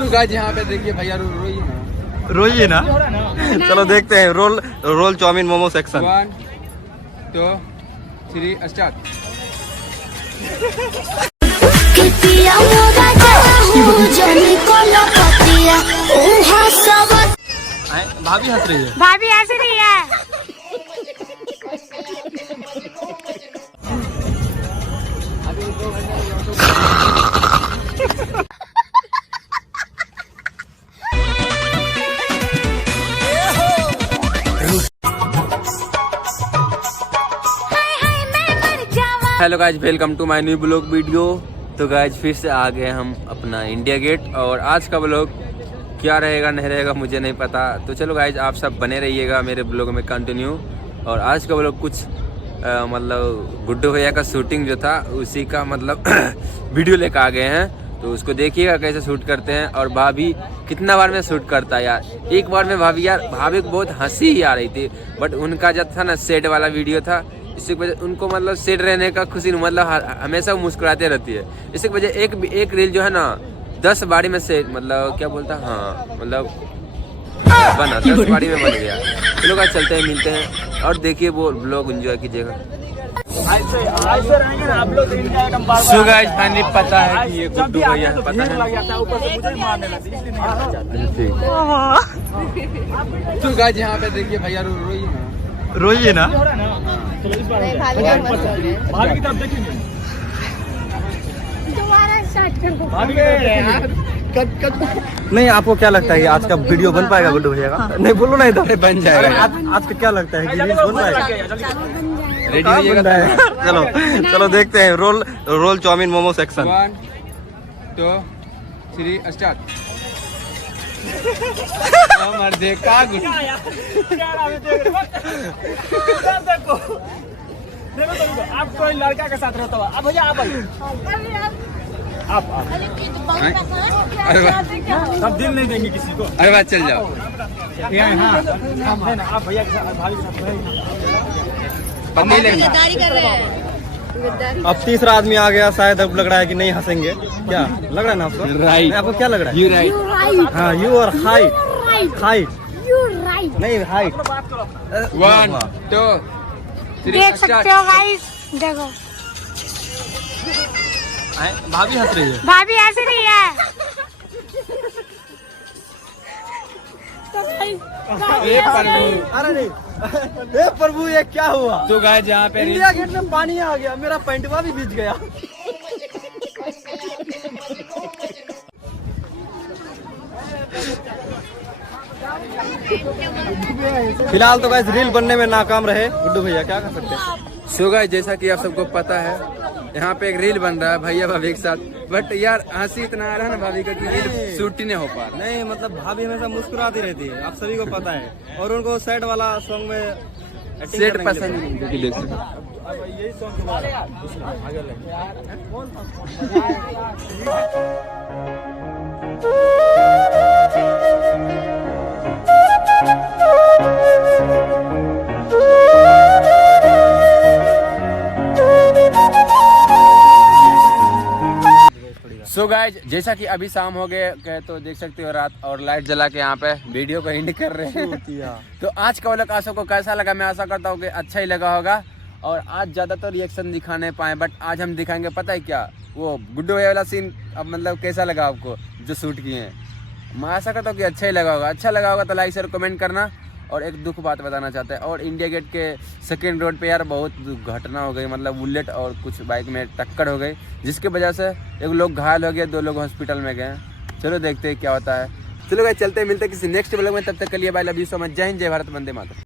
तो गाइस यहाँ पे देखिए भैया रोइए ना। चलो देखते हैं roll chowmein momo section. 1 2 3 start. भाभी हंस रही है। भाभी हंस रही है। Hello guys, welcome to my new blog video. तो गाइज फिर से आ गए हम अपना इंडिया गेट, और आज का ब्लॉग क्या रहेगा नहीं रहेगा मुझे नहीं पता। तो चलो गाइज आप सब बने रहिएगा मेरे ब्लॉग में कंटिन्यू। और आज का ब्लॉग कुछ मतलब गुड्डू भैया का शूटिंग जो था उसी का मतलब वीडियो लेकर आ गए हैं। तो उसको देखिएगा कैसे शूट करते हैं। और भाभी कितना बार में शूट करता है यार। एक बार में भाभी को बहुत हंसी ही आ रही थी, बट उनका जब था ना सेट वाला वीडियो था, इसी वजह उनको मतलब सेट रहने का खुशी मतलब हमेशा मुस्कुराते रहती है। इसी वजह एक रील जो है ना 10 बारी में से मतलब क्या बोलता है, हाँ मतलब बना 10 बारी में बन गया। चलो गाइस चलते हैं, मिलते हैं और देखिए वो ब्लॉग एंजॉय कीजिएगा। सो गाइस फाइनली पता है कि ये गुड्डू भैया है, पता है। तो गाइस यहाँ पे देखिए भैया रोइए ना। भाभी की तरफ देखेंगे। दोबारा स्टार्ट कर दो। नहीं, आपको क्या लगता है कि आज का वीडियो बन पाएगा गुड्डू भैया का? नहीं बोलो ना, इधर बन जाएगा। आज का क्या लगता है कि रील्स बन पाएगा? रेडी होइएगा। चलो देखते हैं roll chowmein momo section. 1 2 3 start. हमार देखा आप कोई लड़का के साथ रहता हो। अब भैया आप सब दिल नहीं देंगे किसी को। अरे बात चल जाओ। आप भैया के साथ भाभी के गद्दारी कर रहे हैं। अब तीसरा आदमी आ गया शायद। अब लग रहा है कि नहीं हंसेंगे। क्या लग रहा है ना आपको? राइट। आपको क्या लग रहा है? You right. हाँ, यू और हाइट नहीं हाइट। 1 2 3 देख सकते हो गाइस, देखो भाभी हंस रही है। भाभी हंस रही है। अरे नहीं, हे प्रभु ये क्या हुआ? तो गाइस यहाँ पे इंडिया गेट में पानी आ गया, मेरा पैंटवा भी भीज गया। फिलहाल तो गाइस रील बनने में नाकाम रहे गुड्डू भैया, क्या कर सकते हैं। सो गाइस जैसा कि आप सबको पता है यहाँ पे एक रील बन रहा है भैया भाभी के साथ, बट यार हंसी इतना आ रहा है ना भाभी का कि रील शूट ही नहीं हो पा रहा। नहीं मतलब भाभी हमेशा मुस्कुराती रहती है, आप सभी को पता है। और उनको सेट वाला सॉन्ग में सेट पसंद नहीं, जो कि देख सकते हैं। यही सॉन्ग आगे सो गाइज जैसा कि अभी शाम हो गए तो देख सकते हो रात, और लाइट जला के यहाँ पे वीडियो को एंड कर रहे हैं। तो आज का व्लॉग आप सबको कैसा लगा? मैं आशा करता हूँ कि अच्छा ही लगा होगा। और आज ज़्यादातर रिएक्शन दिखा नहीं पाए, बट आज हम दिखाएंगे पता है क्या, वो गुड्डू भैया वाला सीन। अब मतलब कैसा लगा आपको जो शूट किए हैं? मैं आशा करता हूँ कि अच्छा ही लगा होगा। अच्छा लगा होगा तो लाइक शेयर कमेंट करना। और एक दुख बात बताना चाहते हैं, और इंडिया गेट के सेकेंड रोड पे यार बहुत घटना हो गई, मतलब बुलेट और कुछ बाइक में टक्कर हो गई, जिसकी वजह से एक लोग घायल हो गए, 2 लोग हॉस्पिटल में गए। चलो देखते हैं क्या होता है। चलो गाइस चलते मिलते किसी नेक्स्ट ब्लॉग में, तब तक के लिए bye, love you so much. जय हिंद, जय भारत, वंदे मातरम।